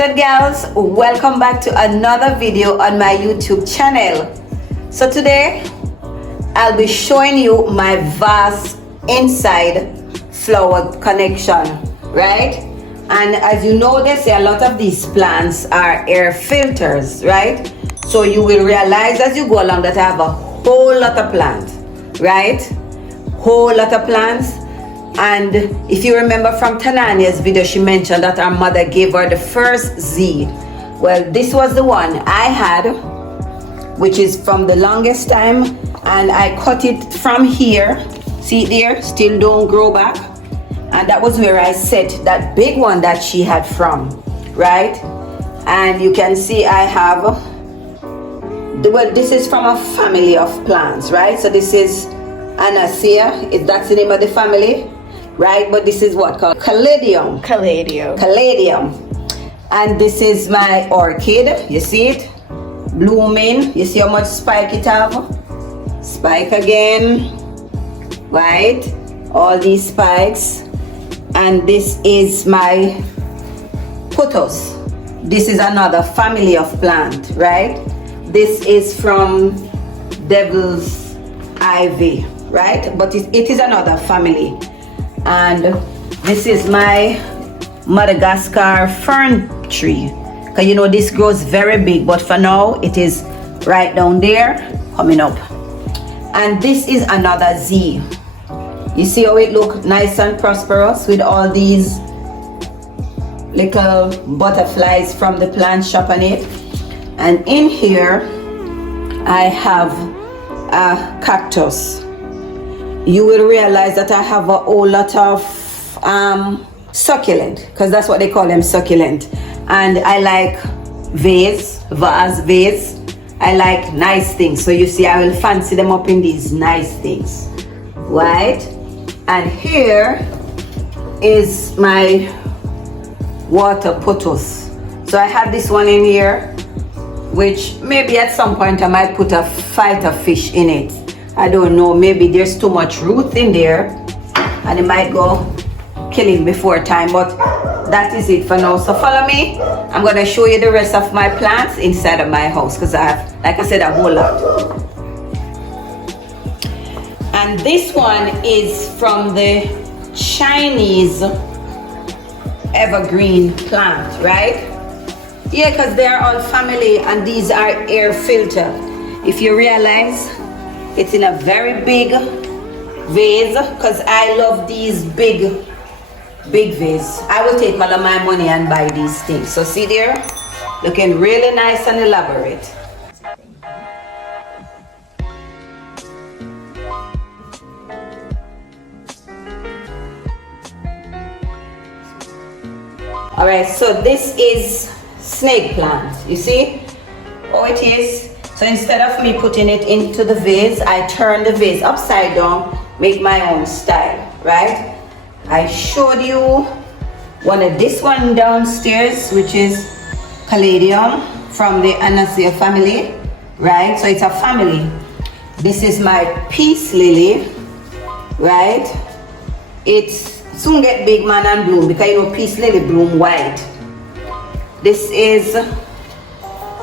and gals, welcome back to another video on my YouTube channel. So today I'll be showing you my vase inside flower connection, right? And as you know, they say a lot of these plants are air filters, right? So you will realize as you go along that I have a whole lot of plants, right? Whole lot of plants. And if you remember from Tanania's video, she mentioned that our mother gave her the first Z. Well, this was the one I had, which is from the longest time, and I cut it from here. See it there? Still don't grow back. And that was where I set that big one that she had from, right? And you can see I have, well, this is from a family of plants, right? So this is ARACEAE, that's the name of the family. Right, but this is what called caladium. Caladium. And this is my orchid. You see it? Blooming. You see how much spike it have? Spike again. Right? All these spikes. And this is my PUTUS. This is another family of plant, right? This is from devil's ivy, right? But it is another family. And this is my Madagascar fern tree, because you know this grows very big, but for now it is right down there coming up. And this is another Z. You see how it look nice and prosperous with all these little butterflies from the plant shop on it. And in here I have a cactus. You will realize that I have a whole lot of succulent, because that's what they call them, succulent. And I like vase. I like nice things. So you see, I will fancy them up in these nice things, right? And here is my water PUTUS. So I have this one in here, which maybe at some point I might put a fighter fish in it. I don't know, maybe there's too much root in there and it might go killing before time, but that is it for now. So follow me. I'm going to show you the rest of my plants inside of my house, because I have, like I said, a whole lot. And this one is from the Chinese evergreen plant, right? Yeah, because they're all family and these are air filter. If you realize, it's in a very big vase, because I love these big vase. I will take all of my money and buy these things. So see there, looking really nice and elaborate. All right, so this is snake plant. You see how it is? So instead of me putting it into the vase, I turn the vase upside down, make my own style, right? I showed you this one downstairs, which is caladium from the ARACEAE family, right? So it's a family. This is my peace lily, right? It's soon get big, man, and bloom, because you know peace lily bloom white. This is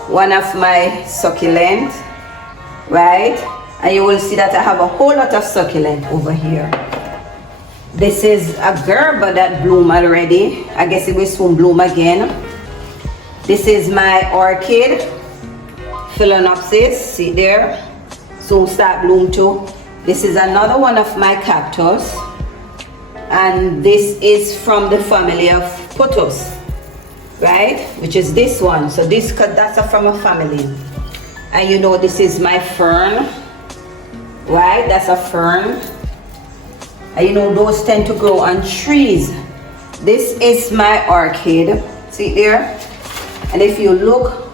one of my succulent, right? And you will see that I have a whole lot of succulent over here. This is a gerber that bloomed already. I guess it will soon bloom again. This is my orchid, Phalaenopsis, see there? Soon start bloom too. This is another one of my cactus. And this is from the family of PUTUS, right, which is this one. So this, that's from a family. And you know this is my fern, right? That's a fern. And you know those tend to grow on trees. This is my orchid, see there? And if you look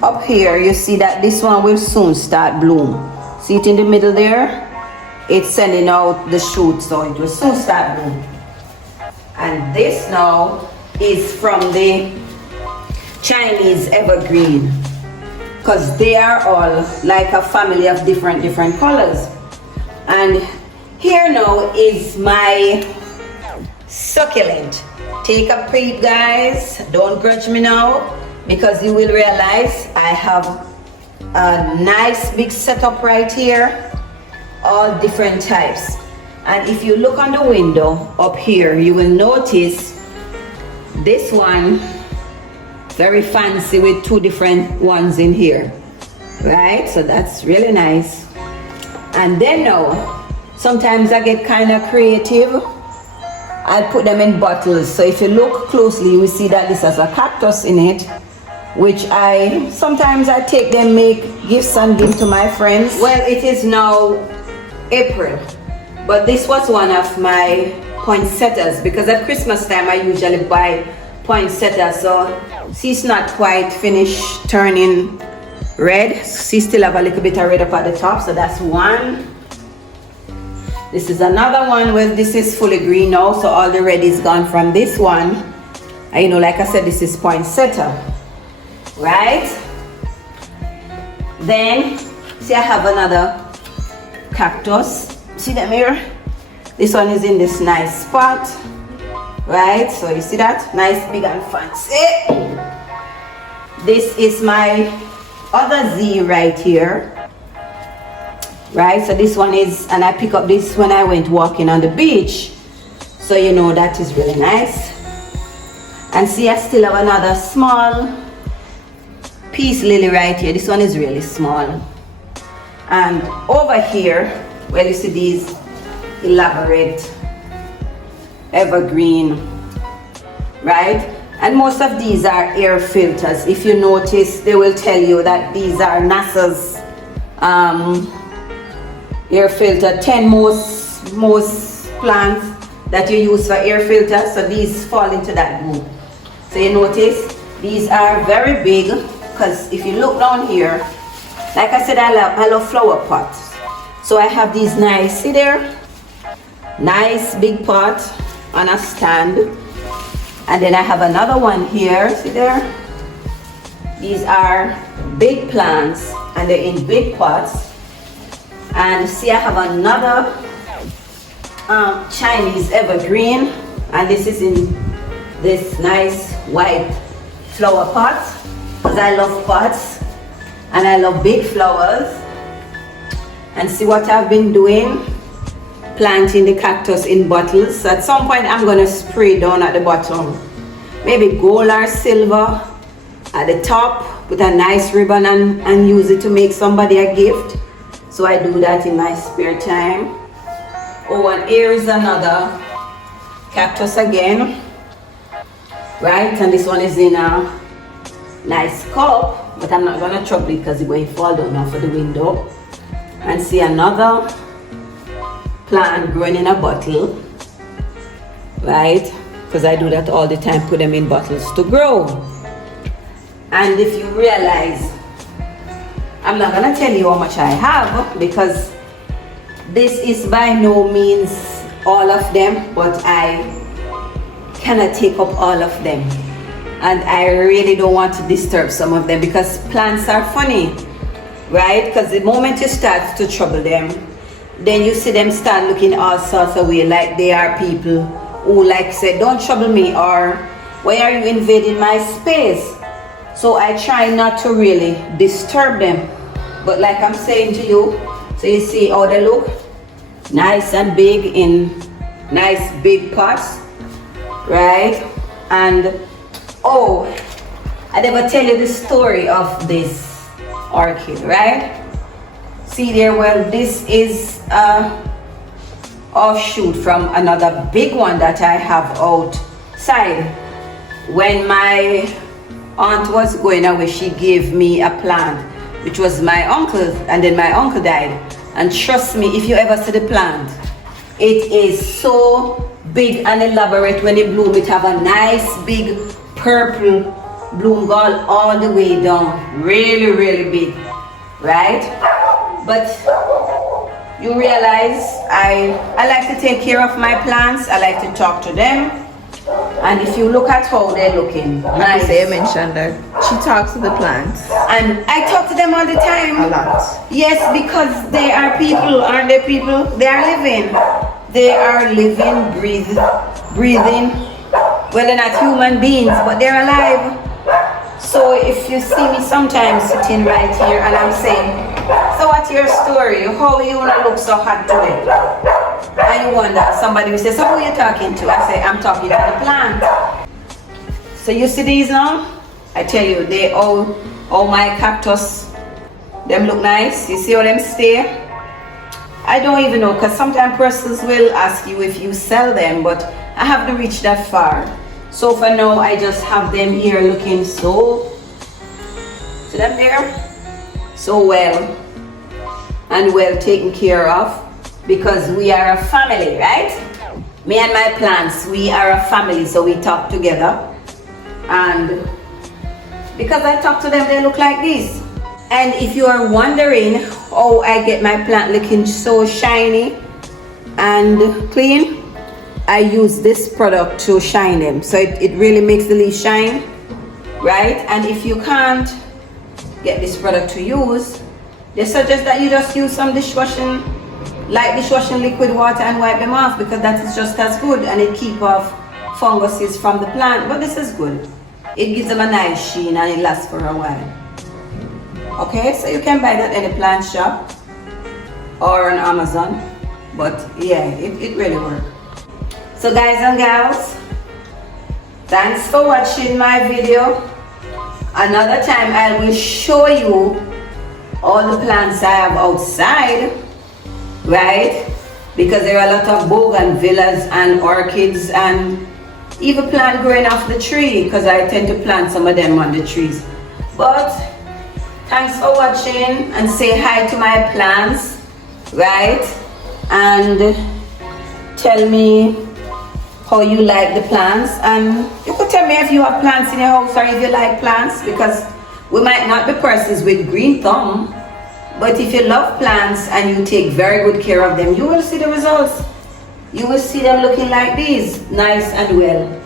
up here, you see that this one will soon start bloom. See it in the middle there? It's sending out the shoots, so it will soon start bloom. And this now is from the Chinese evergreen, because they are all like a family of different colors. And here now is my succulent. take a peep, guys. Don't grudge me now, because you will realize I have a nice big setup right here, all different types. And if you look on the window up here, you will notice this one, very fancy, with two different ones in here, right? So that's really nice. And then now, sometimes I get kind of creative. I put them in bottles. So if you look closely, you will see that this has a cactus in it, which sometimes I take them, make gifts and give to my friends. Well, it is now April, but this was one of my poinsettias, because at Christmas time I usually buy poinsettia. So she's not quite finished turning red. She still have a little bit of red up at the top. So that's one. This is another one. Well, this is fully green now, so all the red is gone from this one. And you know, like I said, this is poinsettia, right? Then see, I have another cactus. See them here? This one is in this nice spot, right? So you see that? Nice, big and fancy. This is my other Z right here, right? So this one is, and I pick up this when I went walking on the beach, so you know that is really nice. And see, I still have another small peace lily right here. This one is really small. And over here, well, you see these elaborate evergreen, right? And most of these are air filters. If you notice, they will tell you that these are NASA's air filter. 10 most plants that you use for air filters, so these fall into that group. So you notice these are very big, because if you look down here, like I said, I love flower pots. So I have these nice, see there, nice big pot on a stand. And then I have another one here, see there. These are big plants and they're in big pots. And see, I have another Chinese evergreen, and this is in this nice white flower pot, because I love pots and I love big flowers. And see what I've been doing, planting the cactus in bottles. So at some point I'm going to spray down at the bottom, maybe gold or silver at the top, put a nice ribbon and use it to make somebody a gift. So I do that in my spare time. Oh, and here is another cactus again, right? And this one is in a nice cup, but I'm not going to chop it because it will fall down off of the window. And see another plant growing in a bottle, right? Because I do that all the time, put them in bottles to grow. And if you realize, I'm not gonna tell you how much I have, because this is by no means all of them, but I cannot take up all of them. And I really don't want to disturb some of them, because plants are funny, right? Because the moment you start to trouble them, then you see them start looking all sorts of way, like they are people who like say, don't trouble me, or why are you invading my space? So I try not to really disturb them. But like I'm saying to you, so you see how they look, nice and big in nice big pots, right? And oh, I never tell you the story of this orchid, right? See there, well, this is offshoot from another big one that I have outside. When my aunt was going away, she gave me a plant, which was my uncle's, and then my uncle died. And trust me, if you ever see the plant, it is so big and elaborate. When it blooms, it have a nice big purple bloom gall all the way down, really, really big, right? But you realize I like to take care of my plants. I like to talk to them, and if you look at how they're looking, nice. You mentioned that she talks to the plants, and I talk to them all the time. A lot. Yes, because they are people, aren't they? People, they are living, breathing, Well, they're not human beings, but they're alive. So if you see me sometimes sitting right here and I'm saying, so what's your story? How you wanna look so hot today? And you wonder, somebody will say, so who are you talking to? I say, I'm talking to the plant. So you see these now? I tell you, they all my cactus, them look nice. You see how them stay? I don't even know, because sometimes persons will ask you if you sell them, but I haven't reached that far. So for now, I just have them here looking so, see them there? So well and well taken care of, because we are a family, right? Me and my plants, we are a family, so we talk together. And because I talk to them, they look like this. And if you are wondering how I get my plant looking so shiny and clean, I use this product to shine them. So it really makes the leaves shine, right? And if you can't get this product to use, they suggest that you just use some light dishwashing liquid water and wipe them off, because that is just as good and it keeps off funguses from the plant. But this is good. It gives them a nice sheen and it lasts for a while. Okay, so you can buy that in a plant shop or on Amazon. But yeah, it really works. So guys and gals, thanks for watching my video. Another time I will show you all the plants I have outside, right? Because there are a lot of bougainvilleas and orchids and even plant growing off the tree, because I tend to plant some of them on the trees. But thanks for watching, and say hi to my plants, right? And tell me how you like the plants, and you could tell me if you have plants in your house or if you like plants, because we might not be persons with green thumb, but if you love plants and you take very good care of them, you will see the results. You will see them looking like these, nice and well.